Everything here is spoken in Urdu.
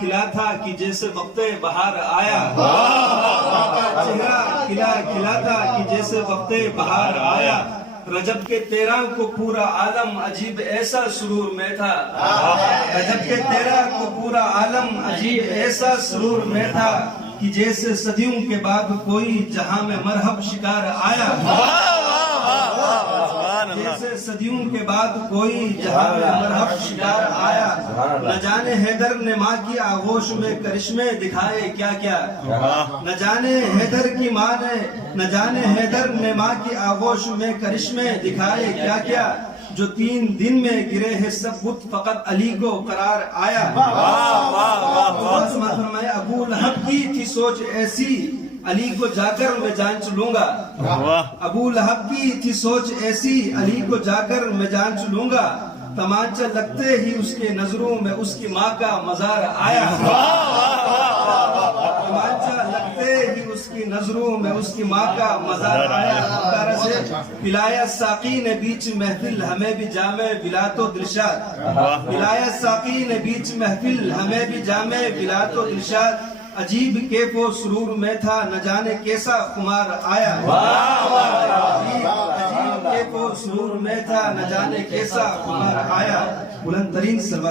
کھلا تھا کہ جیسے وقت بہار آیا، چہرہ کھلا کھلا تھا کہ جیسے وقت بہار آیا، رجب کے 13 کو پورا عالم عجیب ایسا سرور میں تھا، رجب کے 13 کو پورا عالم عجیب ایسا سرور میں تھا کہ جیسے صدیوں کے بعد کوئی جہاں میں مرحب شکار آیا، جیسے صدیوں کے بعد کوئی جہاں میں مرحب شکار آیا، نہ جانے حیدر نے ماں کی آغوش میں کرشمے دکھائے کیا کیا، نہ جانے حیدر کی ماں نے، نہ جانے حیدر نے ماں کی آغوش میں کرشمے دکھائے کیا کیا، جو 3 دن میں گرے ہیں سب بت فقط علی کو قرار آیا۔ ابو لہب کی تھی سوچ ایسی علی کو جا کر میں جانچ لوں گا، ابو لہب کی تھی سوچ ایسی علی کو جا کر میں جانچ لوں گا، تمانچہ لگتے ہی اس کے نظروں میں اس کی ماں کا مزار آیا، تمانچہ لگتے ہی اس کی نظروں میں اس کی ماں کا مزار آیا۔ پلایا ساقی نے بیچ محفل ہمیں بھی جامع بلات و دلشاد، پلایا ساقی نے بیچ محفل ہمیں بھی جامع بلات و دلشاد، عجیب کیف و سرور میں تھا نہ جانے کیسا خمار آیا، عجیب کیف و سرور میں تھا نہ جانے کیسا خمار آیا۔ بلند ترین سلوات